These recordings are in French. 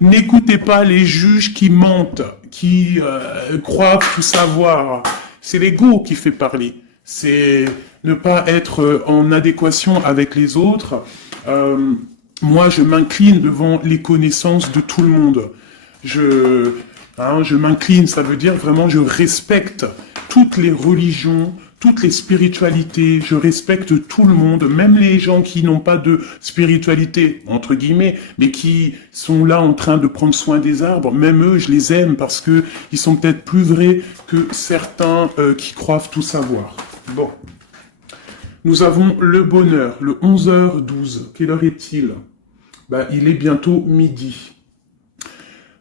N'écoutez pas les juges qui mentent, qui croient tout savoir. C'est l'ego qui fait parler. C'est ne pas être en adéquation avec les autres. Euh, Moi, je m'incline devant les connaissances de tout le monde. Je m'incline, ça veut dire vraiment je respecte toutes les religions, toutes les spiritualités, je respecte tout le monde, même les gens qui n'ont pas de spiritualité, entre guillemets, mais qui sont là en train de prendre soin des arbres, même eux, je les aime parce que ils sont peut-être plus vrais que certains qui croient tout savoir. Bon. Nous avons le bonheur, le 11h12. Quelle heure est-il? Il est bientôt midi.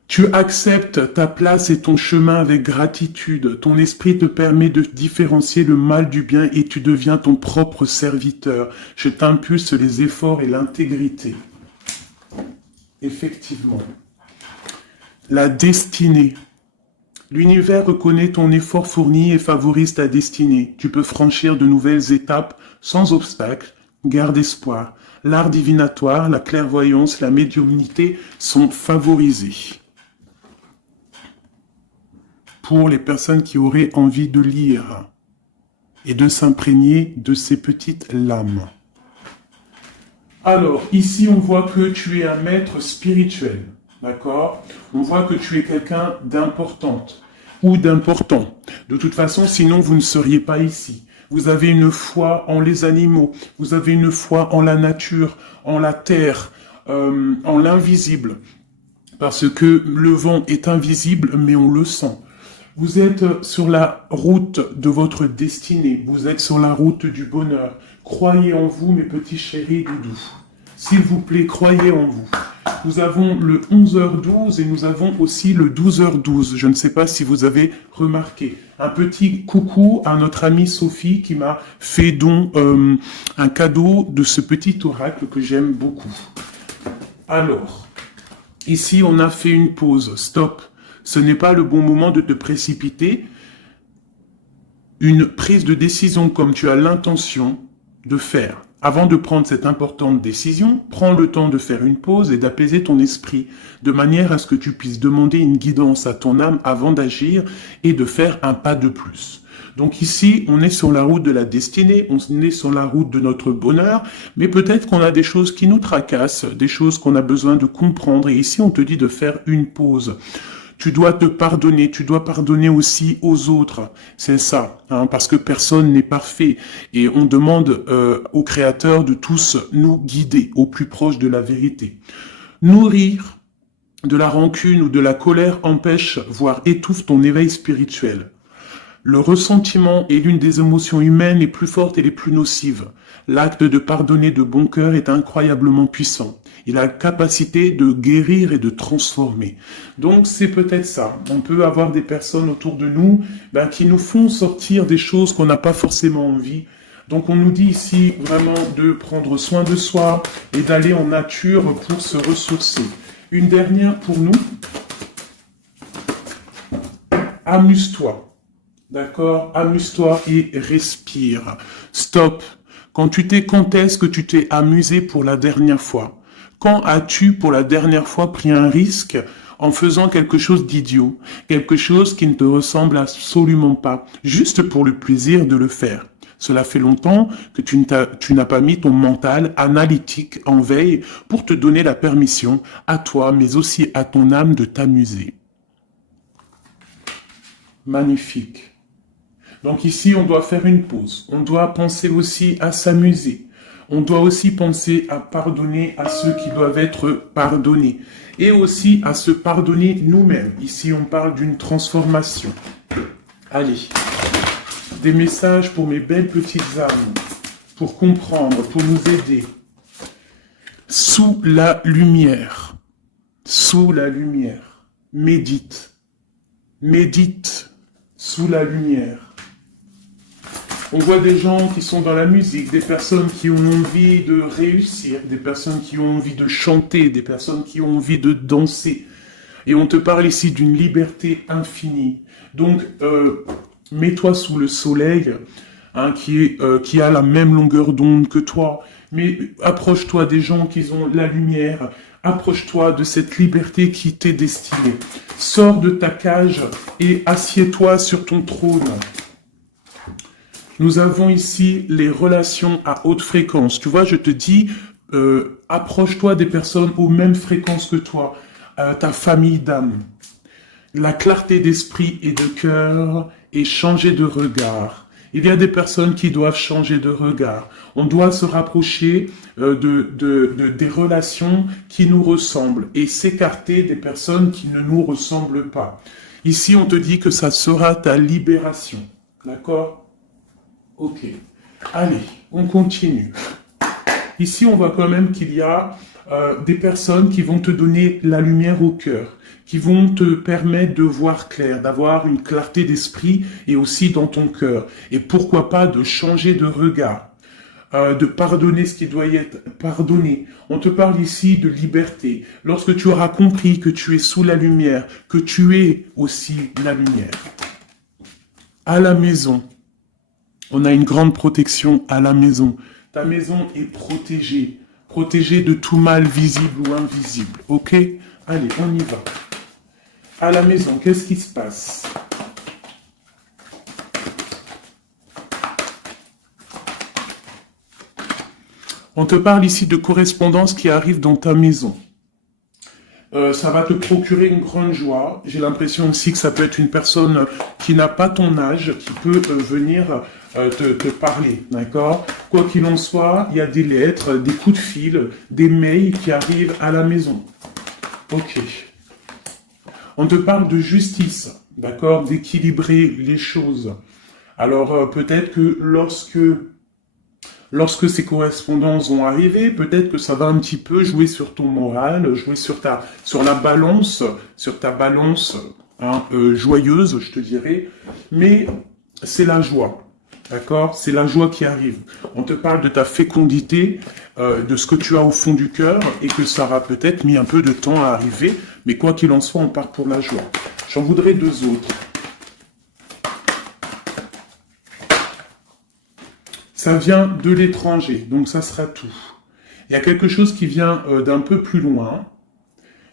Tu acceptes ta place et ton chemin avec gratitude. Ton esprit te permet de différencier le mal du bien et tu deviens ton propre serviteur. Je t'impulse les efforts et l'intégrité. Effectivement. La destinée. L'univers reconnaît ton effort fourni et favorise ta destinée. Tu peux franchir de nouvelles étapes sans obstacle. Garde espoir. L'art divinatoire, la clairvoyance, la médiumnité sont favorisés. Pour les personnes qui auraient envie de lire et de s'imprégner de ces petites lames. Alors, ici, on voit que tu es un maître spirituel, d'accord? On voit que tu es quelqu'un d'importante ou d'important. De toute façon, sinon, vous ne seriez pas ici. Vous avez une foi en les animaux, vous avez une foi en la nature, en la terre, en l'invisible. Parce que le vent est invisible, mais on le sent. Vous êtes sur la route de votre destinée. Vous êtes sur la route du bonheur. Croyez en vous, mes petits chéris doudous. S'il vous plaît, croyez en vous. Nous avons le 11h12 et nous avons aussi le 12h12. Je ne sais pas si vous avez remarqué. Un petit coucou à notre amie Sophie qui m'a fait don un cadeau de ce petit oracle que j'aime beaucoup. Alors, ici on a fait une pause. Stop. Ce n'est pas le bon moment de te précipiter. Une prise de décision comme tu as l'intention de faire. Avant de prendre cette importante décision, prends le temps de faire une pause et d'apaiser ton esprit, de manière à ce que tu puisses demander une guidance à ton âme avant d'agir et de faire un pas de plus. Donc ici, on est sur la route de la destinée, on est sur la route de notre bonheur, mais peut-être qu'on a des choses qui nous tracassent, des choses qu'on a besoin de comprendre, et ici on te dit de faire une pause. Tu dois te pardonner, tu dois pardonner aussi aux autres. C'est ça, parce que personne n'est parfait. Et on demande au Créateur de tous nous guider au plus proche de la vérité. Nourrir de la rancune ou de la colère empêche, voire étouffe ton éveil spirituel. Le ressentiment est l'une des émotions humaines les plus fortes et les plus nocives. L'acte de pardonner de bon cœur est incroyablement puissant. Il a la capacité de guérir et de transformer. Donc c'est peut-être ça. On peut avoir des personnes autour de nous qui nous font sortir des choses qu'on n'a pas forcément envie. Donc on nous dit ici vraiment de prendre soin de soi et d'aller en nature pour se ressourcer. Une dernière pour nous. Amuse-toi. D'accord? Amuse-toi et respire. Stop. Quand est-ce que tu t'es amusé pour la dernière fois? Quand as-tu pour la dernière fois pris un risque en faisant quelque chose d'idiot? Quelque chose qui ne te ressemble absolument pas, juste pour le plaisir de le faire. Cela fait longtemps que tu n'as pas mis ton mental analytique en veille pour te donner la permission à toi, mais aussi à ton âme de t'amuser. Magnifique. Donc ici, on doit faire une pause. On doit penser aussi à s'amuser. On doit aussi penser à pardonner à ceux qui doivent être pardonnés. Et aussi à se pardonner nous-mêmes. Ici, on parle d'une transformation. Allez, des messages pour mes belles petites âmes, pour comprendre, pour nous aider. Sous la lumière. Sous la lumière. Médite. Médite sous la lumière. On voit des gens qui sont dans la musique, des personnes qui ont envie de réussir, des personnes qui ont envie de chanter, des personnes qui ont envie de danser. Et on te parle ici d'une liberté infinie. Donc, mets-toi sous le soleil, qui a la même longueur d'onde que toi. Mais approche-toi des gens qui ont la lumière. approche-toi de cette liberté qui t'est destinée. Sors de ta cage et assieds-toi sur ton trône. Nous avons ici les relations à haute fréquence. Tu vois, je te dis, approche-toi des personnes aux mêmes fréquences que toi, ta famille d'âme. La clarté d'esprit et de cœur et changer de regard. Il y a des personnes qui doivent changer de regard. On doit se rapprocher des relations qui nous ressemblent et s'écarter des personnes qui ne nous ressemblent pas. Ici, on te dit que ça sera ta libération. D'accord ? Ok. Allez, on continue. Ici, on voit quand même qu'il y a des personnes qui vont te donner la lumière au cœur, qui vont te permettre de voir clair, d'avoir une clarté d'esprit et aussi dans ton cœur. Et pourquoi pas de changer de regard, de pardonner ce qui doit être pardonné. On te parle ici de liberté. Lorsque tu auras compris que tu es sous la lumière, que tu es aussi la lumière. À la maison, on a une grande protection à la maison. Ta maison est protégée. Protégée de tout mal visible ou invisible. Ok? Allez, on y va. À la maison, qu'est-ce qui se passe? On te parle ici de correspondance qui arrive dans ta maison. Ça va te procurer une grande joie. J'ai l'impression aussi que ça peut être une personne qui n'a pas ton âge, qui peut venir te parler, d'accord? Quoi qu'il en soit, il y a des lettres, des coups de fil, des mails qui arrivent à la maison. Ok. On te parle de justice, d'accord? D'équilibrer les choses. Alors peut-être que lorsque ces correspondances vont arriver, peut-être que ça va un petit peu jouer sur ton moral, jouer sur ta balance joyeuse, je te dirais. Mais c'est la joie, d'accord? C'est la joie qui arrive. On te parle de ta fécondité, de ce que tu as au fond du cœur, et que ça aura peut-être mis un peu de temps à arriver. Mais quoi qu'il en soit, on part pour la joie. J'en voudrais deux autres. Ça vient de l'étranger, donc ça sera tout. Il y a quelque chose qui vient d'un peu plus loin.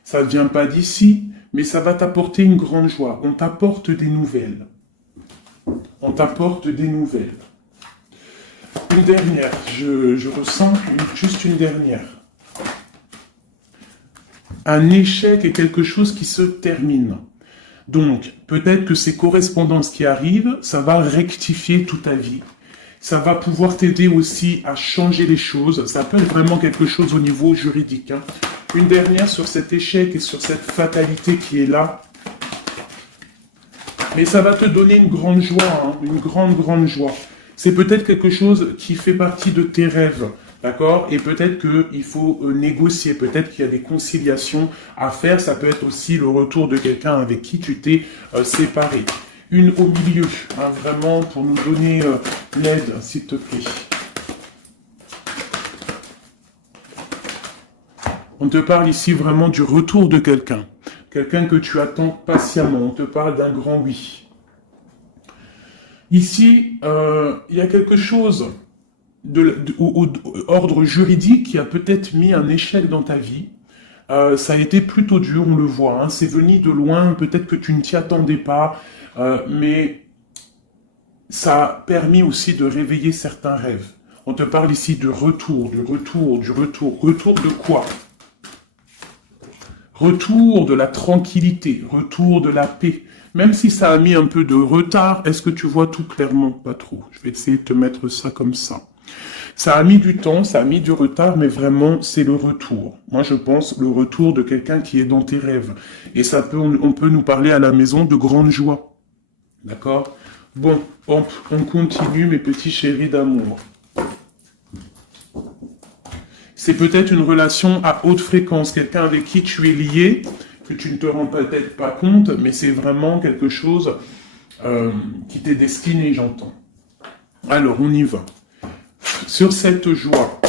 Ça ne vient pas d'ici, mais ça va t'apporter une grande joie. On t'apporte des nouvelles. On t'apporte des nouvelles. Une dernière, je ressens juste une dernière. Un échec est quelque chose qui se termine. Donc, peut-être que ces correspondances qui arrivent, ça va rectifier toute ta vie. Ça va pouvoir t'aider aussi à changer les choses. Ça peut être vraiment quelque chose au niveau juridique. Hein. Une dernière sur cet échec et sur cette fatalité qui est là. Mais ça va te donner une grande joie, hein, une grande joie. C'est peut-être quelque chose qui fait partie de tes rêves, d'accord? Et peut-être qu'il faut négocier, peut-être qu'il y a des conciliations à faire. Ça peut être aussi le retour de quelqu'un avec qui tu t'es séparé. Une au milieu, hein, vraiment, pour nous donner l'aide, s'il te plaît. On te parle ici vraiment du retour de quelqu'un. Quelqu'un que tu attends patiemment. On te parle d'un grand oui. Ici, il y a quelque chose d'ordre juridique qui a peut-être mis un échec dans ta vie. Ça a été plutôt dur, on le voit. Hein, c'est venu de loin, peut-être que tu ne t'y attendais pas. Mais ça a permis aussi de réveiller certains rêves. On te parle ici de retour, du retour. Retour de quoi? Retour de la tranquillité, retour de la paix. Même si ça a mis un peu de retard, est-ce que tu vois tout clairement? Pas trop. Je vais essayer de te mettre ça comme ça. Ça a mis du temps, ça a mis du retard, mais vraiment, c'est le retour. Moi, je pense le retour de quelqu'un qui est dans tes rêves. Et on peut nous parler à la maison de grande joie. D'accord? Bon, on continue, mes petits chéris d'amour. C'est peut-être une relation à haute fréquence, quelqu'un avec qui tu es lié, que tu ne te rends peut-être pas compte, mais c'est vraiment quelque chose qui t'est destiné, j'entends. Alors, on y va. Sur cette joie,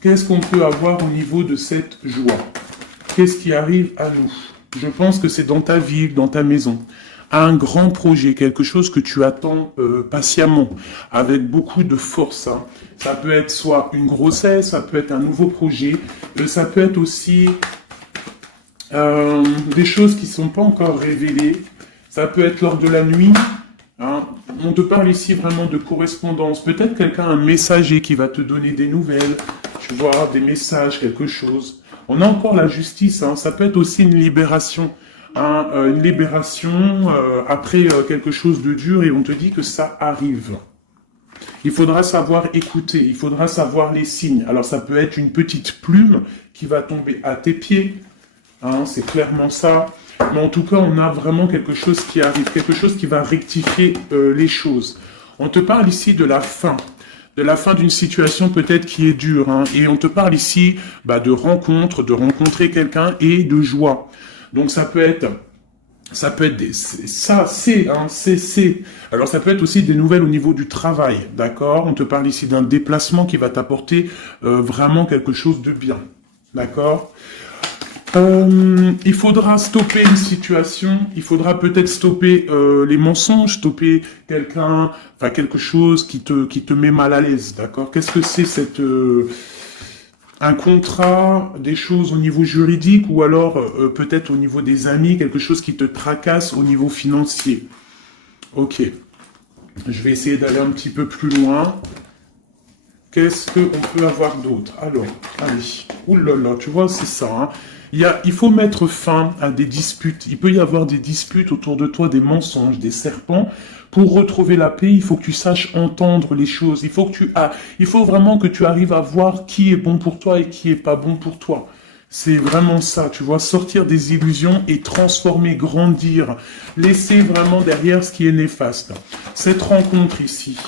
qu'est-ce qu'on peut avoir au niveau de cette joie? Qu'est-ce qui arrive à nous? Je pense que c'est dans ta vie, dans ta maison. à un grand projet, quelque chose que tu attends patiemment, avec beaucoup de force. Hein. Ça peut être soit une grossesse, ça peut être un nouveau projet, ça peut être aussi des choses qui ne sont pas encore révélées, ça peut être lors de la nuit. Hein. On te parle ici vraiment de correspondance. Peut-être quelqu'un, un messager qui va te donner des nouvelles, tu vois, des messages, quelque chose. On a encore la justice, hein. Ça peut être aussi une libération. Hein, une libération après quelque chose de dur et on te dit que ça arrive. Il faudra savoir écouter, il faudra savoir les signes. Alors ça peut être une petite plume qui va tomber à tes pieds, hein, c'est clairement ça. Mais en tout cas, on a vraiment quelque chose qui arrive, quelque chose qui va rectifier les choses. On te parle ici de la fin d'une situation peut-être qui est dure. Hein, et on te parle ici de rencontre, de rencontrer quelqu'un et de joie. Donc ça peut être c'est. Alors ça peut être aussi des nouvelles au niveau du travail, d'accord? On te parle ici d'un déplacement qui va t'apporter vraiment quelque chose de bien, d'accord? Il faudra stopper une situation, il faudra peut-être stopper les mensonges, stopper quelqu'un, enfin quelque chose qui te met mal à l'aise, d'accord? Qu'est-ce que c'est cette un contrat, des choses au niveau juridique ou alors peut-être au niveau des amis, quelque chose qui te tracasse au niveau financier. Ok, je vais essayer d'aller un petit peu plus loin. Qu'est-ce qu'on peut avoir d'autre? Alors, allez, oulala, tu vois, c'est ça. Hein. Il faut mettre fin à des disputes. Il peut y avoir des disputes autour de toi, des mensonges, des serpents. Pour retrouver la paix, il faut que tu saches entendre les choses. Il faut vraiment que tu arrives à voir qui est bon pour toi et qui est pas bon pour toi. C'est vraiment ça, tu vois, sortir des illusions et transformer, grandir, laisser vraiment derrière ce qui est néfaste. Cette rencontre ici,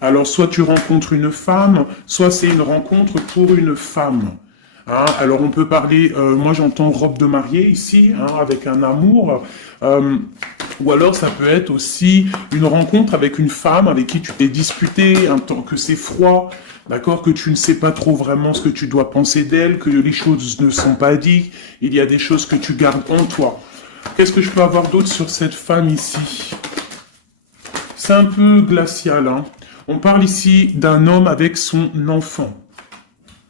alors soit tu rencontres une femme, soit c'est une rencontre pour une femme. Hein, alors on peut parler, moi j'entends robe de mariée ici, hein, avec un amour, ou alors ça peut être aussi une rencontre avec une femme avec qui tu t'es disputé, un temps que c'est froid, d'accord, que tu ne sais pas trop vraiment ce que tu dois penser d'elle, que les choses ne sont pas dites, il y a des choses que tu gardes en toi. Qu'est-ce que je peux avoir d'autre sur cette femme ici? C'est un peu glacial, hein. On parle ici d'un homme avec son enfant,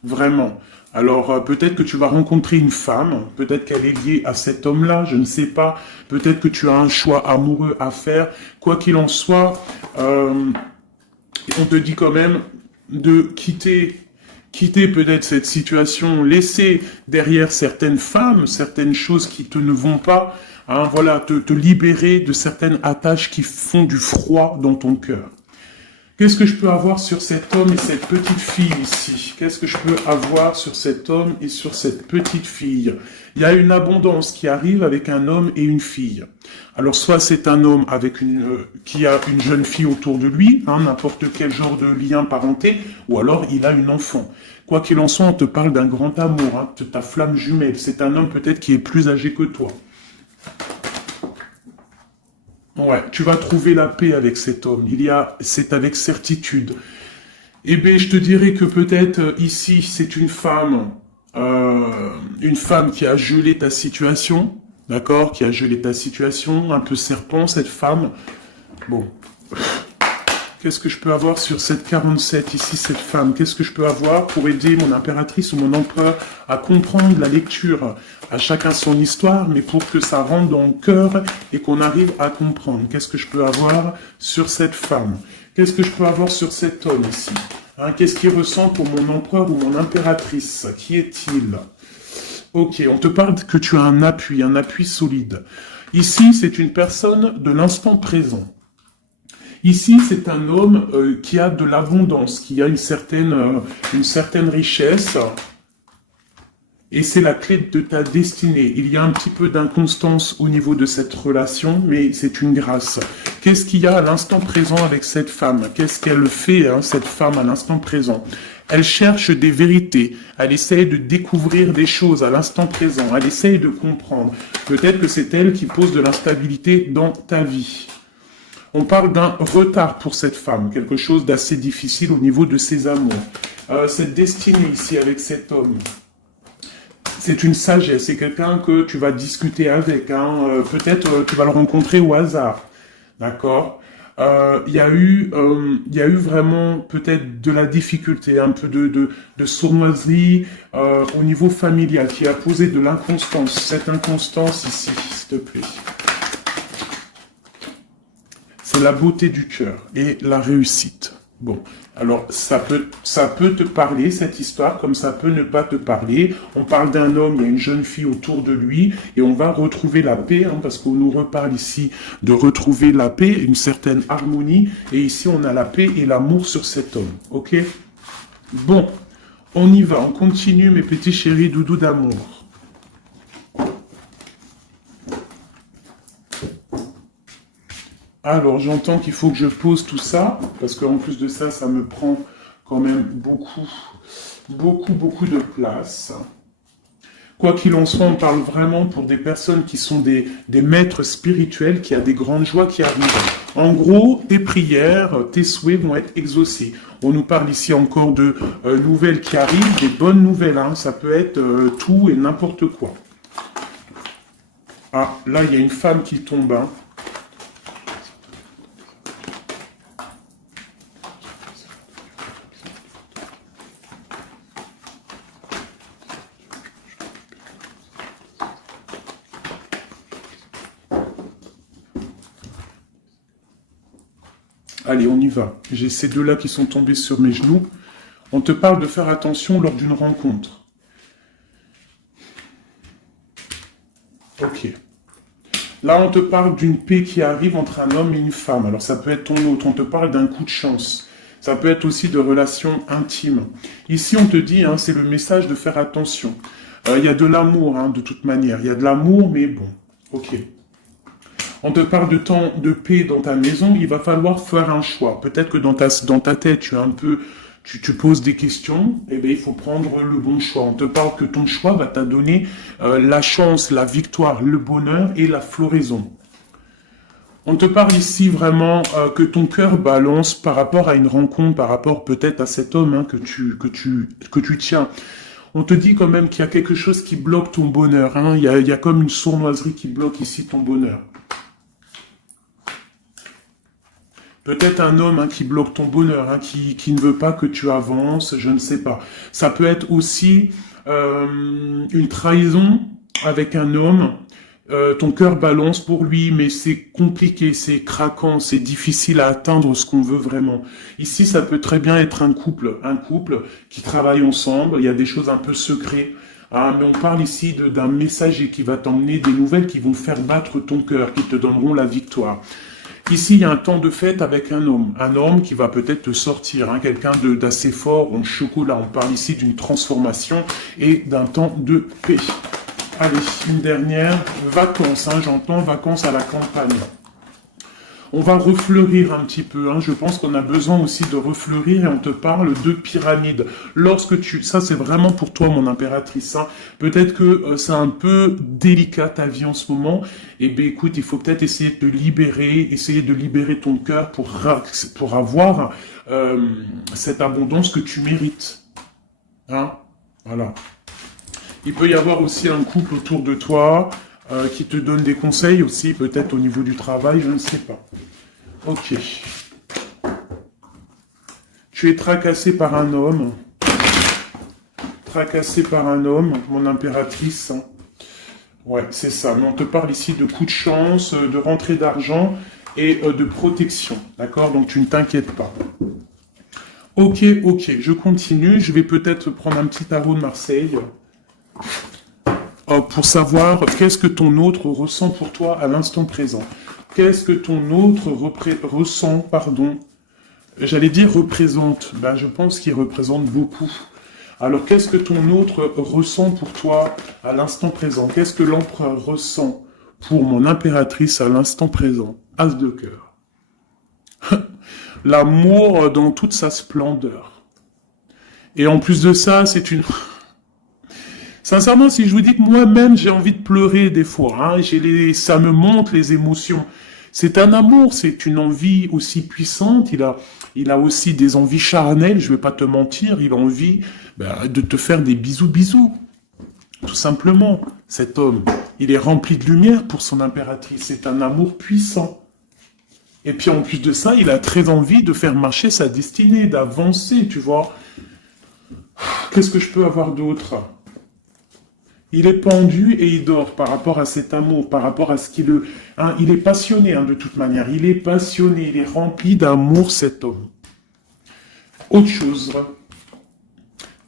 vraiment. Alors peut-être que tu vas rencontrer une femme, peut-être qu'elle est liée à cet homme-là, je ne sais pas. Peut-être que tu as un choix amoureux à faire. Quoi qu'il en soit, on te dit quand même de quitter peut-être cette situation, laisser derrière certaines femmes, certaines choses qui te ne vont pas, hein, voilà, te libérer de certaines attaches qui font du froid dans ton cœur. Qu'est-ce que je peux avoir sur cet homme et cette petite fille ici? Qu'est-ce que je peux avoir sur cet homme et sur cette petite fille? Il y a une abondance qui arrive avec un homme et une fille. Alors soit c'est un homme avec qui a une jeune fille autour de lui, hein, n'importe quel genre de lien parenté, ou alors il a une enfant. Quoi qu'il en soit, on te parle d'un grand amour, hein, de ta flamme jumelle. C'est un homme peut-être qui est plus âgé que toi. Ouais, tu vas trouver la paix avec cet homme. C'est avec certitude. Eh bien, je te dirais que peut-être ici, c'est une femme qui a gelé ta situation, d'accord, qui a gelé ta situation, un peu serpent, cette femme. Bon. Qu'est-ce que je peux avoir sur cette 47 ici, cette femme? Qu'est-ce que je peux avoir pour aider mon impératrice ou mon empereur à comprendre la lecture? À chacun son histoire, mais pour que ça rentre dans le cœur et qu'on arrive à comprendre. Qu'est-ce que je peux avoir sur cette femme? Qu'est-ce que je peux avoir sur cet homme ici? Hein, qu'est-ce qu'il ressent pour mon empereur ou mon impératrice? Qui est-il? Ok, on te parle que tu as un appui solide. Ici, c'est une personne de l'instant présent. Ici, c'est un homme qui a de l'abondance, qui a une certaine richesse, et c'est la clé de ta destinée. Il y a un petit peu d'inconstance au niveau de cette relation, mais c'est une grâce. Qu'est-ce qu'il y a à l'instant présent avec cette femme? Qu'est-ce qu'elle fait, hein, cette femme, à l'instant présent? Elle cherche des vérités, elle essaye de découvrir des choses à l'instant présent, elle essaye de comprendre. Peut-être que c'est elle qui pose de l'instabilité dans ta vie. On parle d'un retard pour cette femme, quelque chose d'assez difficile au niveau de ses amours. Cette destinée ici avec cet homme. C'est une sagesse, c'est quelqu'un que tu vas discuter avec, hein. Peut-être tu vas le rencontrer au hasard, d'accord? Il y a eu vraiment peut-être de la difficulté, un peu de sournoiserie au niveau familial qui a posé de l'inconstance. Cette inconstance ici, s'il te plaît. C'est la beauté du cœur et la réussite. Bon, alors ça peut te parler, cette histoire, comme ça peut ne pas te parler. On parle d'un homme, il y a une jeune fille autour de lui, et on va retrouver la paix, hein, parce qu'on nous reparle ici de retrouver la paix, une certaine harmonie, et ici on a la paix et l'amour sur cet homme, ok? Bon, on y va, on continue mes petits chéris doudous d'amour. Alors, j'entends qu'il faut que je pose tout ça, parce qu'en plus de ça, ça me prend quand même beaucoup de place. Quoi qu'il en soit, on parle vraiment pour des personnes qui sont des maîtres spirituels, qui a des grandes joies qui arrivent. En gros, tes prières, tes souhaits vont être exaucés. On nous parle ici encore de nouvelles qui arrivent, des bonnes nouvelles, hein. Ça peut être tout et n'importe quoi. Ah, là, il y a une femme qui tombe, hein. Allez, on y va. J'ai ces deux-là qui sont tombés sur mes genoux. On te parle de faire attention lors d'une rencontre. Ok. Là, on te parle d'une paix qui arrive entre un homme et une femme. Alors, ça peut être ton autre. On te parle d'un coup de chance. Ça peut être aussi de relations intimes. Ici, on te dit, hein, c'est le message de faire attention. Il y a de l'amour, hein, de toute manière. Il y a de l'amour, mais bon. Ok. On te parle de temps de paix dans ta maison, il va falloir faire un choix. Peut-être que dans ta tête, tu poses des questions, et bien il faut prendre le bon choix. On te parle que ton choix va te donner la chance, la victoire, le bonheur et la floraison. On te parle ici vraiment que ton cœur balance par rapport à une rencontre, par rapport peut-être à cet homme, hein, que tu tiens. On te dit quand même qu'il y a quelque chose qui bloque ton bonheur, hein. Il y a comme une sournoiserie qui bloque ici ton bonheur. Peut-être un homme, hein, qui bloque ton bonheur, hein, qui ne veut pas que tu avances, je ne sais pas. Ça peut être aussi une trahison avec un homme. Ton cœur balance pour lui, mais c'est compliqué, c'est craquant, c'est difficile à atteindre ce qu'on veut vraiment. Ici, ça peut très bien être un couple qui travaille ensemble. Il y a des choses un peu secrètes. Ah, mais on parle ici d'un messager qui va t'emmener des nouvelles qui vont faire battre ton cœur, qui te donneront la victoire. Ici, il y a un temps de fête avec un homme qui va peut-être te sortir, hein, quelqu'un d'assez fort en chocolat. On parle ici d'une transformation et d'un temps de paix. Allez, une dernière, vacances, hein, j'entends vacances à la campagne. On va refleurir un petit peu, hein. Je pense qu'on a besoin aussi de refleurir et on te parle de pyramide. Ça c'est vraiment pour toi mon impératrice, hein. Peut-être que c'est un peu délicat ta vie en ce moment, et bien écoute, il faut peut-être essayer de libérer ton cœur pour avoir cette abondance que tu mérites. Hein, voilà. Il peut y avoir aussi un couple autour de toi, qui te donne des conseils aussi, peut-être au niveau du travail, je ne sais pas. Ok. Tu es tracassé par un homme. Tracassé par un homme, mon impératrice. Ouais, c'est ça. Mais on te parle ici de coups de chance, de rentrée d'argent et de protection. D'accord? Donc tu ne t'inquiètes pas. Ok, je continue. Je vais peut-être prendre un petit tarot de Marseille. Pour savoir qu'est-ce que ton autre ressent pour toi à l'instant présent. Qu'est-ce que ton autre ressent, j'allais dire représente, ben, je pense qu'il représente beaucoup. Alors qu'est-ce que ton autre ressent pour toi à l'instant présent? Qu'est-ce que l'empereur ressent pour mon impératrice à l'instant présent? As de cœur. L'amour dans toute sa splendeur. Et en plus de ça, c'est une... Sincèrement, si je vous dis que moi-même, j'ai envie de pleurer des fois, hein, ça me monte les émotions. C'est un amour, c'est une envie aussi puissante. Il a aussi des envies charnelles, je vais pas te mentir. Il a envie de te faire des bisous. Tout simplement, cet homme, il est rempli de lumière pour son impératrice. C'est un amour puissant. Et puis en plus de ça, il a très envie de faire marcher sa destinée, d'avancer, tu vois. Qu'est-ce que je peux avoir d'autre? Il est pendu et il dort par rapport à cet amour, par rapport à ce qu'il... il est passionné de toute manière. Il est passionné, il est rempli d'amour, cet homme. Autre chose.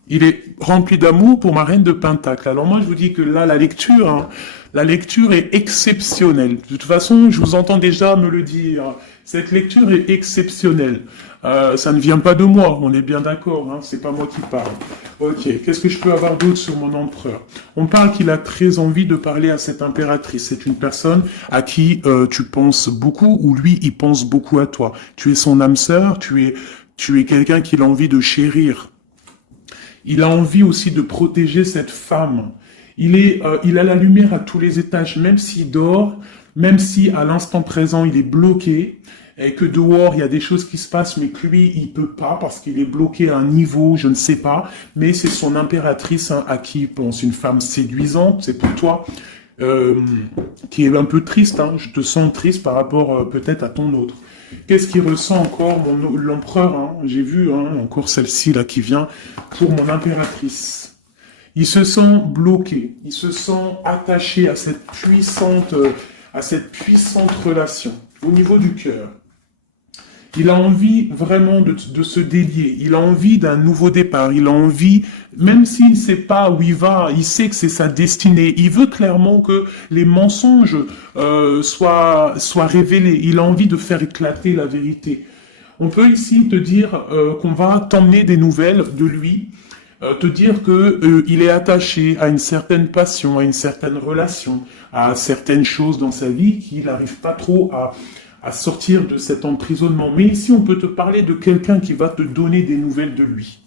Il est rempli d'amour pour ma reine de Pentacle. Alors moi, je vous dis que là, la lecture est exceptionnelle. De toute façon, je vous entends déjà me le dire. Cette lecture est exceptionnelle. Ça ne vient pas de moi, on est bien d'accord, c'est pas moi qui parle. Ok, qu'est-ce que je peux avoir d'autre sur mon empereur? On parle qu'il a très envie de parler à cette impératrice. C'est une personne à qui tu penses beaucoup, ou lui, il pense beaucoup à toi. Tu es son âme sœur, tu es quelqu'un qu'il a envie de chérir. Il a envie aussi de protéger cette femme. Il a la lumière à tous les étages, même s'il dort, même si à l'instant présent il est bloqué, et que dehors il y a des choses qui se passent, mais que lui il peut pas parce qu'il est bloqué à un niveau, je ne sais pas, mais c'est son impératrice à qui il pense, une femme séduisante, c'est pour toi, qui est un peu triste, je te sens triste par rapport peut-être à ton autre. Qu'est-ce qu'il ressent encore, l'empereur, j'ai vu encore celle-ci là qui vient, pour mon impératrice. Il se sent bloqué, il se sent attaché à cette puissante relation, au niveau du cœur. Il a envie vraiment de se délier, il a envie d'un nouveau départ, il a envie, même s'il ne sait pas où il va, il sait que c'est sa destinée, il veut clairement que les mensonges soient révélés, il a envie de faire éclater la vérité. On peut ici te dire qu'on va t'emmener des nouvelles de lui, te dire que il est attaché à une certaine passion, à une certaine relation, à certaines choses dans sa vie qu'il n'arrive pas trop à sortir de cet emprisonnement. Mais ici, on peut te parler de quelqu'un qui va te donner des nouvelles de lui.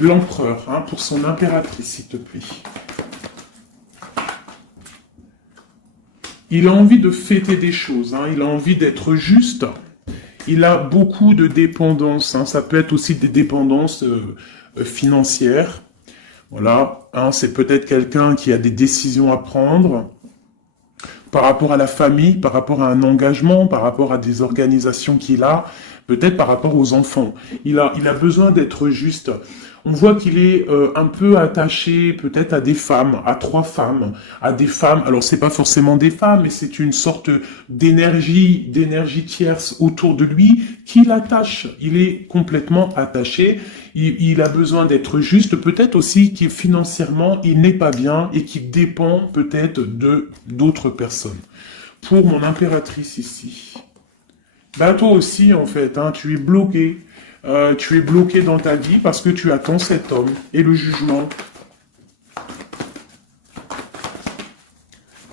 L'empereur, pour son impératrice, s'il te plaît. Il a envie de fêter des choses, il a envie d'être juste. Il a beaucoup de dépendances, ça peut être aussi des dépendances financières. Voilà, c'est peut-être quelqu'un qui a des décisions à prendre par rapport à la famille, par rapport à un engagement, par rapport à des organisations qu'il a, peut-être par rapport aux enfants. Il a besoin d'être juste. On voit qu'il est un peu attaché peut-être à des femmes, à 3 femmes, à des femmes. Alors c'est pas forcément des femmes, mais c'est une sorte d'énergie tierce autour de lui qui l'attache. Il est complètement attaché. Il a besoin d'être juste. Peut-être aussi qu'il financièrement il n'est pas bien et qu'il dépend peut-être de d'autres personnes. Pour mon impératrice ici. Bah toi aussi en fait, tu es bloqué. Tu es bloqué dans ta vie parce que tu attends cet homme et le jugement.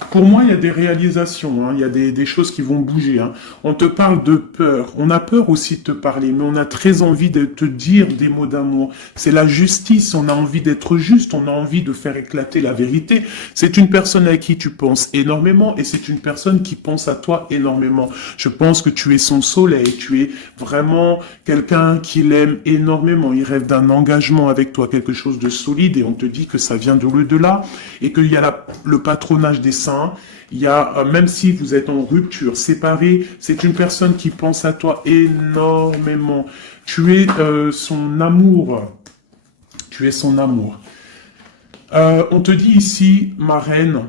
Pour moi, il y a des réalisations, il y a des choses qui vont bouger. On te parle de peur. On a peur aussi de te parler, mais on a très envie de te dire des mots d'amour. C'est la justice, on a envie d'être juste, on a envie de faire éclater la vérité. C'est une personne à qui tu penses énormément et c'est une personne qui pense à toi énormément. Je pense que tu es son soleil, tu es vraiment quelqu'un qui l'aime énormément. Il rêve d'un engagement avec toi, quelque chose de solide et on te dit que ça vient de l'au-delà et qu'il y a le patronage des saints. Il y a, même si vous êtes en rupture, séparé, c'est une personne qui pense à toi énormément. Tu es son amour. Tu es son amour. On te dit ici, ma reine,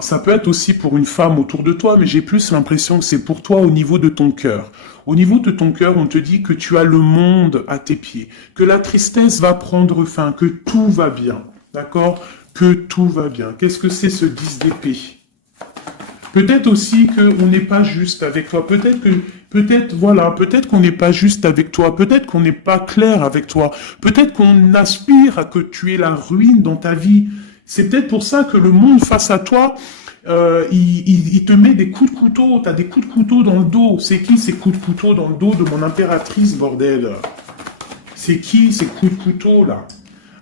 ça peut être aussi pour une femme autour de toi, mais j'ai plus l'impression que c'est pour toi au niveau de ton cœur. Au niveau de ton cœur, on te dit que tu as le monde à tes pieds, que la tristesse va prendre fin, que tout va bien. D'accord? Que tout va bien. Qu'est-ce que c'est ce 10 d'épée? Peut-être aussi qu'on n'est pas juste avec toi. Peut-être qu'on n'est pas juste avec toi. Peut-être qu'on n'est pas clair avec toi. Peut-être qu'on aspire à que tu aies la ruine dans ta vie. C'est peut-être pour ça que le monde face à toi, il te met des coups de couteau. T'as des coups de couteau dans le dos. C'est qui ces coups de couteau dans le dos de mon impératrice, bordel? C'est qui ces coups de couteau là?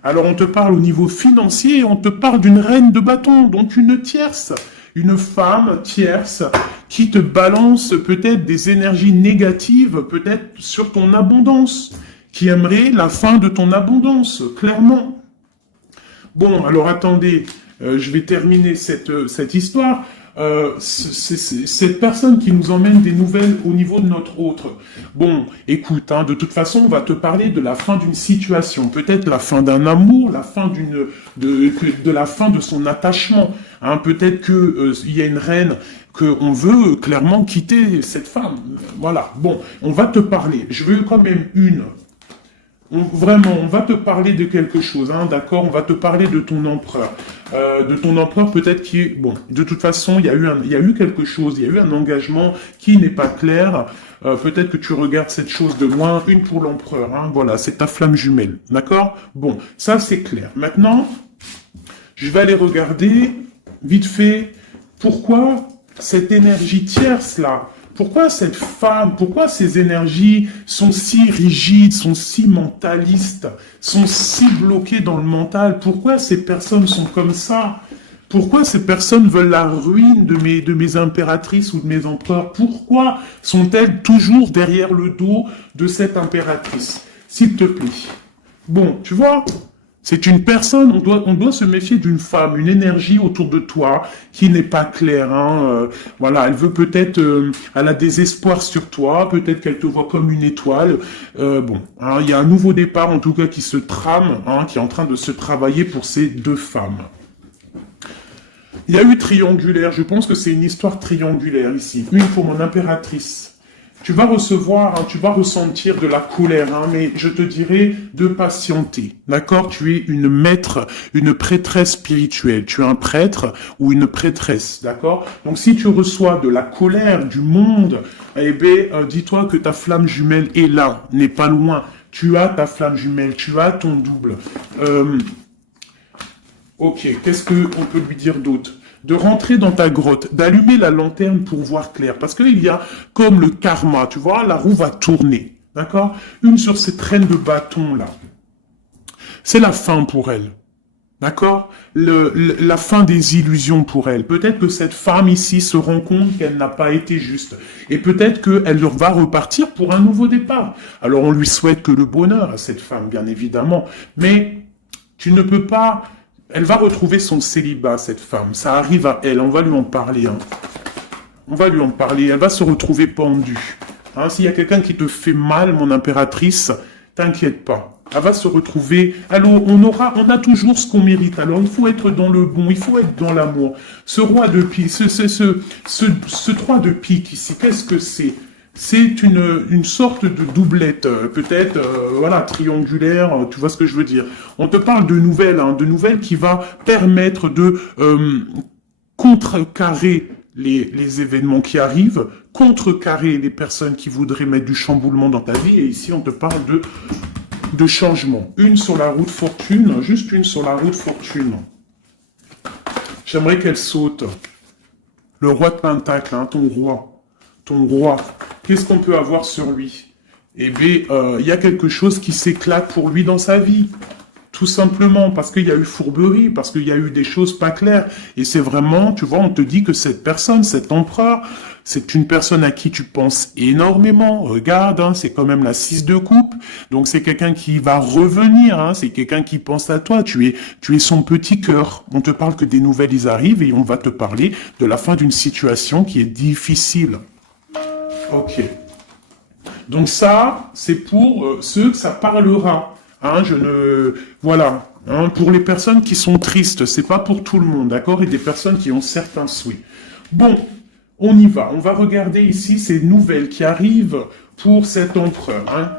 Alors on te parle au niveau financier, on te parle d'une reine de bâton, donc une tierce. Une femme tierce qui te balance peut-être des énergies négatives, peut-être sur ton abondance, qui aimerait la fin de ton abondance, clairement. Bon, alors attendez, je vais terminer cette histoire. C'est cette personne qui nous emmène des nouvelles au niveau de notre autre. Bon, écoute, hein, de toute façon, on va te parler de la fin d'une situation, peut-être la fin d'un amour, la fin de la fin de son attachement. Hein, peut-être que il y a une reine qu'on veut clairement quitter cette femme. Voilà. Bon, on va te parler. Je veux quand même vraiment, on va te parler de quelque chose, hein, d'accord? On va te parler de ton empereur. Peut-être qui est... Bon, de toute façon, il y a eu quelque chose, il y a eu un engagement qui n'est pas clair. Peut-être que tu regardes cette chose de loin, une pour l'empereur, hein, voilà, c'est ta flamme jumelle, d'accord? Bon, ça c'est clair. Maintenant, je vais aller regarder, vite fait, pourquoi cette énergie tierce-là, pourquoi cette femme, pourquoi ces énergies sont si rigides, sont si mentalistes, sont si bloquées dans le mental? Pourquoi ces personnes sont comme ça? Pourquoi ces personnes veulent la ruine de mes impératrices ou de mes empereurs? Pourquoi sont-elles toujours derrière le dos de cette impératrice? S'il te plaît. Bon, tu vois, c'est une personne, on doit se méfier d'une femme, une énergie autour de toi qui n'est pas claire. Hein, voilà, elle veut peut-être, elle a des espoirs sur toi, peut-être qu'elle te voit comme une étoile. Bon, hein, il y a un nouveau départ en tout cas qui se trame, hein, qui est en train de se travailler pour ces deux femmes. Il y a eu triangulaire, je pense que c'est une histoire triangulaire ici. Une pour mon impératrice. Tu vas recevoir, hein, tu vas ressentir de la colère, hein, mais je te dirais de patienter, d'accord? Tu es une maître, une prêtresse spirituelle. Tu es un prêtre ou une prêtresse, d'accord? Donc si tu reçois de la colère du monde, eh bien, dis-toi que ta flamme jumelle est là, n'est pas loin. Tu as ta flamme jumelle, tu as ton double. Ok, qu'est-ce qu'on peut lui dire d'autre? De rentrer dans ta grotte, d'allumer la lanterne pour voir clair. Parce qu'il y a comme le karma, tu vois, la roue va tourner. D'accord? Une sur cette reine de bâton là. C'est la fin pour elle. D'accord? La fin des illusions pour elle. Peut-être que cette femme ici se rend compte qu'elle n'a pas été juste. Et peut-être qu'elle va repartir pour un nouveau départ. Alors on lui souhaite que le bonheur à cette femme, bien évidemment. Mais tu ne peux pas... Elle va retrouver son célibat, cette femme. Ça arrive à elle. On va lui en parler. Hein. On va lui en parler. Elle va se retrouver pendue. Hein, s'il y a quelqu'un qui te fait mal, mon impératrice, t'inquiète pas. Elle va se retrouver. Alors, on a toujours ce qu'on mérite. Alors, il faut être dans le bon. Il faut être dans l'amour. Ce roi de pique, ce 3 de pique ici, qu'est-ce que c'est? C'est une sorte de doublette, peut-être, voilà, triangulaire, tu vois ce que je veux dire. On te parle de nouvelles, hein, de nouvelles qui va permettre de contrecarrer les événements qui arrivent, contrecarrer les personnes qui voudraient mettre du chamboulement dans ta vie. Et ici, on te parle de changement. Une sur la route fortune, juste une sur la route fortune. J'aimerais qu'elle saute. Le roi de Pentacle, hein, ton roi. Ton roi, qu'est-ce qu'on peut avoir sur lui? Eh bien, il y a quelque chose qui s'éclate pour lui dans sa vie. Tout simplement, parce qu'il y a eu fourberie, parce qu'il y a eu des choses pas claires. Et c'est vraiment, tu vois, on te dit que cette personne, cet empereur, c'est une personne à qui tu penses énormément. Regarde, hein, c'est quand même la 6 de coupe. Donc c'est quelqu'un qui va revenir, hein, c'est quelqu'un qui pense à toi. Tu es son petit cœur. On te parle que des nouvelles, ils arrivent et on va te parler de la fin d'une situation qui est difficile. Ok. Donc ça, c'est pour ceux que ça parlera. Hein, voilà. Hein, pour les personnes qui sont tristes, c'est pas pour tout le monde, d'accord? Et des personnes qui ont certains souhaits. Bon, on y va. On va regarder ici ces nouvelles qui arrivent pour cet empereur. Hein.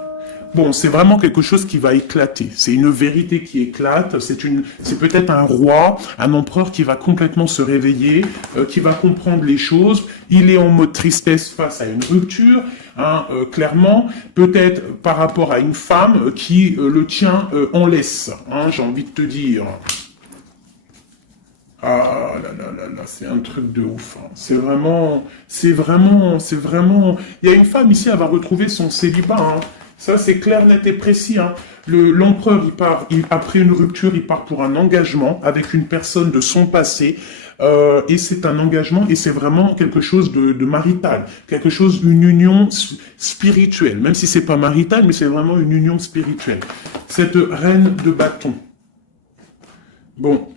Bon, c'est vraiment quelque chose qui va éclater. C'est une vérité qui éclate. C'est peut-être un roi, un empereur qui va complètement se réveiller, qui va comprendre les choses. Il est en mode tristesse face à une rupture, hein, clairement. Peut-être par rapport à une femme qui le tient en laisse, hein, j'ai envie de te dire. Ah là là là là, c'est un truc de ouf. Hein. C'est vraiment. Il y a une femme ici, elle va retrouver son célibat. Hein. Ça, c'est clair, net et précis. Hein. L'empereur, après une rupture, il part pour un engagement avec une personne de son passé. Et c'est un engagement et c'est vraiment quelque chose de marital. Une union spirituelle. Même si c'est pas marital, mais c'est vraiment une union spirituelle. Cette reine de bâton. Bon.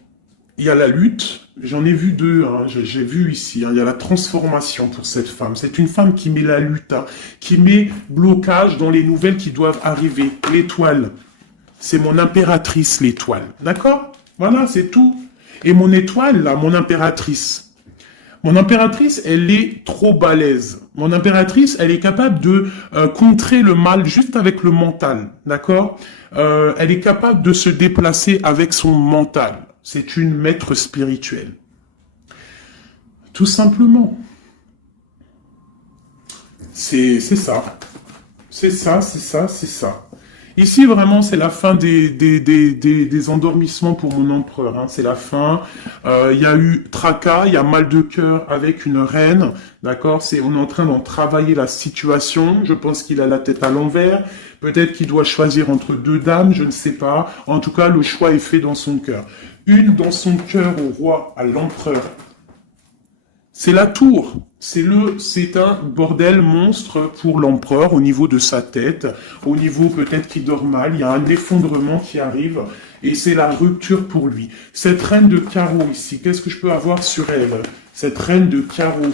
il y a la lutte, j'en ai vu deux, hein, j'ai vu ici, hein, il y a la transformation pour cette femme. C'est une femme qui met la lutte, hein, qui met blocage dans les nouvelles qui doivent arriver. L'étoile, c'est mon impératrice, l'étoile. D'accord? Voilà, c'est tout. Et mon étoile, là, mon impératrice, elle est trop balèze. Mon impératrice, elle est capable de contrer le mal juste avec le mental, d'accord? Elle est capable de se déplacer avec son mental. C'est une maître spirituelle. Tout simplement. C'est ça. C'est ça, c'est ça, c'est ça. Ici, vraiment, c'est la fin des endormissements pour mon empereur. Hein. C'est la fin. Il y a eu tracas, il y a mal de cœur avec une reine. D'accord. On est en train d'en travailler la situation. Je pense qu'il a la tête à l'envers. Peut-être qu'il doit choisir entre deux dames, je ne sais pas. En tout cas, le choix est fait dans son cœur. Une dans son cœur au roi, à l'empereur. C'est la tour. C'est un bordel monstre pour l'empereur au niveau de sa tête, au niveau peut-être qu'il dort mal, il y a un effondrement qui arrive et c'est la rupture pour lui. Cette reine de carreau ici, qu'est-ce que je peux avoir sur elle? Cette reine de carreau.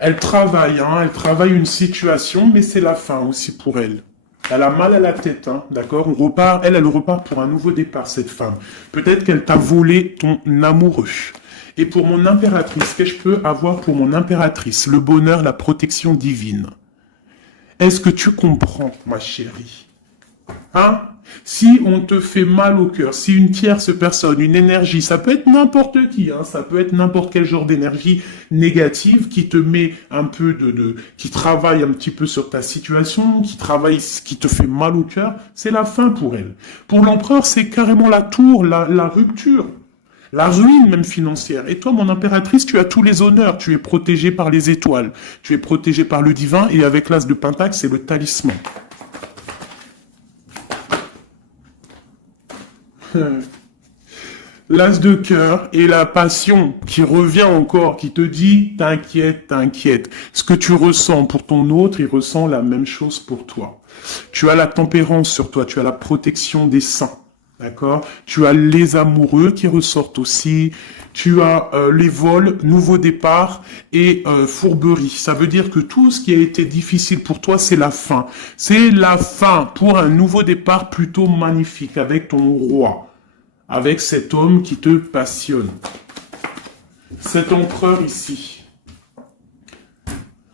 Elle travaille une situation, mais c'est la fin aussi pour elle. Elle a mal à la tête, hein, d'accord? Elle repart pour un nouveau départ, cette femme. Peut-être qu'elle t'a volé ton amoureux. Et pour mon impératrice, qu'est-ce que je peux avoir pour mon impératrice? Le bonheur, la protection divine. Est-ce que tu comprends, ma chérie? Hein? Si on te fait mal au cœur, si une tierce personne, une énergie, ça peut être n'importe qui, hein, ça peut être n'importe quel genre d'énergie négative qui te met un peu qui travaille un petit peu sur ta situation, qui te fait mal au cœur, c'est la fin pour elle. Pour l'empereur, c'est carrément la tour, la rupture. La ruine même financière. Et toi, mon impératrice, tu as tous les honneurs. Tu es protégée par les étoiles. Tu es protégée par le divin. Et avec l'as de Pentacle, c'est le talisman. L'as de cœur et la passion qui revient encore, qui te dit, t'inquiète, t'inquiète. Ce que tu ressens pour ton autre, il ressent la même chose pour toi. Tu as la tempérance sur toi. Tu as la protection des saints. D'accord? Tu as les amoureux qui ressortent aussi. Tu as les vols, nouveau départ et fourberie. Ça veut dire que tout ce qui a été difficile pour toi, c'est la fin. C'est la fin pour un nouveau départ plutôt magnifique avec ton roi. Avec cet homme qui te passionne. Cet empereur ici.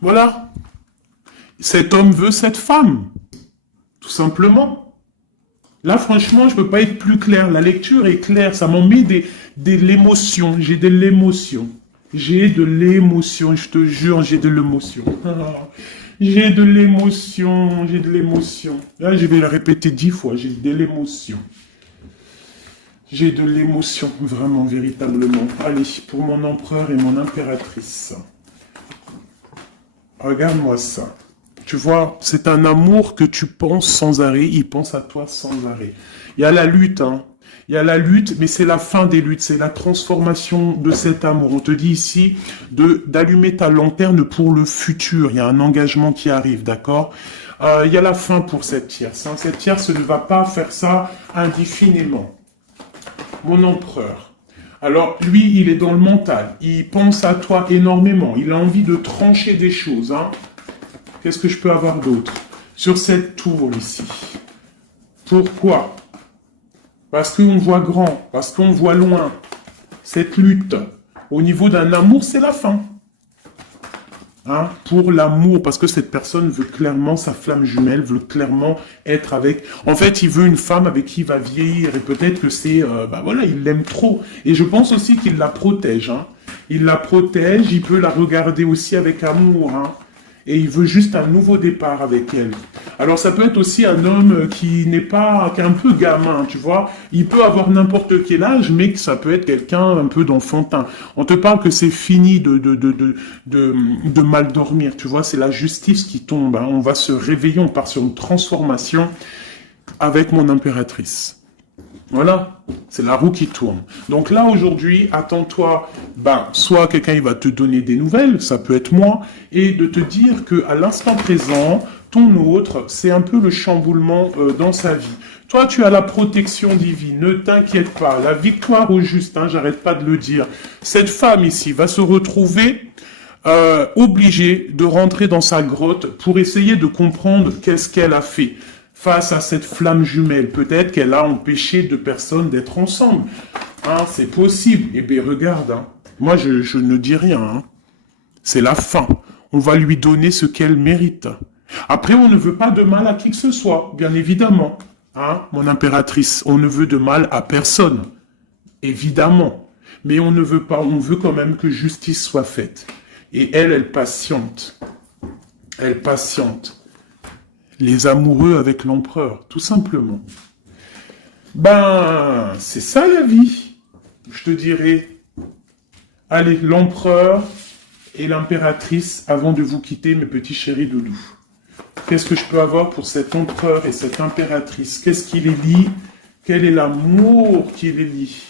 Voilà. Cet homme veut cette femme. Tout simplement. Là, franchement, je peux pas être plus clair. La lecture est claire. Ça m'en met de l'émotion. J'ai de l'émotion. J'ai de l'émotion. Je te jure, j'ai de l'émotion. J'ai de l'émotion. J'ai de l'émotion. Là, je vais le répéter 10 fois. J'ai de l'émotion. J'ai de l'émotion. Vraiment, véritablement. Allez, pour mon empereur et mon impératrice. Regarde-moi ça. Tu vois, c'est un amour que tu penses sans arrêt, il pense à toi sans arrêt. Il y a la lutte, hein. Il y a la lutte, mais c'est la fin des luttes, c'est la transformation de cet amour. On te dit ici d'allumer ta lanterne pour le futur. Il y a un engagement qui arrive, d'accord? Il y a la fin pour cette tierce. Hein. Cette tierce ne va pas faire ça indéfiniment. Mon empereur. Alors, lui, il est dans le mental. Il pense à toi énormément. Il a envie de trancher des choses, hein. Qu'est-ce que je peux avoir d'autre? Sur cette tour ici. Pourquoi? Parce qu'on voit grand, parce qu'on voit loin. Cette lutte, au niveau d'un amour, c'est la fin. Hein? Pour l'amour, parce que cette personne veut clairement, sa flamme jumelle, veut clairement être avec... En fait, il veut une femme avec qui il va vieillir, et peut-être que c'est... voilà, il l'aime trop. Et je pense aussi qu'il la protège. Hein? Il la protège, il peut la regarder aussi avec amour, hein? Et il veut juste un nouveau départ avec elle. Alors ça peut être aussi un homme qui n'est pas, qui est un peu gamin, tu vois. Il peut avoir n'importe quel âge, mais que ça peut être quelqu'un un peu d'enfantin. On te parle que c'est fini de mal dormir, tu vois. C'est la justice qui tombe. Hein. On va se réveiller, on part sur une transformation avec mon impératrice. Voilà, c'est la roue qui tourne. Donc là, aujourd'hui, attends-toi, soit quelqu'un il va te donner des nouvelles, ça peut être moi, et de te dire que à l'instant présent, ton autre, c'est un peu le chamboulement dans sa vie. Toi, tu as la protection divine, ne t'inquiète pas, la victoire au juste, hein, j'arrête pas de le dire. Cette femme ici va se retrouver obligée de rentrer dans sa grotte pour essayer de comprendre qu'est-ce qu'elle a fait face à cette flamme jumelle. Peut-être qu'elle a empêché deux personnes d'être ensemble. Hein, c'est possible. Eh bien, regarde, hein. Moi, je ne dis rien. Hein. C'est la fin. On va lui donner ce qu'elle mérite. Après, on ne veut pas de mal à qui que ce soit, bien évidemment. Hein, mon impératrice, on ne veut de mal à personne. Évidemment. Mais on ne veut pas, on veut quand même que justice soit faite. Et elle patiente. Elle patiente. Les amoureux avec l'empereur, tout simplement. Ben, c'est ça la vie. Je te dirais. Allez, l'empereur et l'impératrice, avant de vous quitter, mes petits chéris doudous. Qu'est-ce que je peux avoir pour cet empereur et cette impératrice? Qu'est-ce qui les lie? Quel est l'amour qui les lie?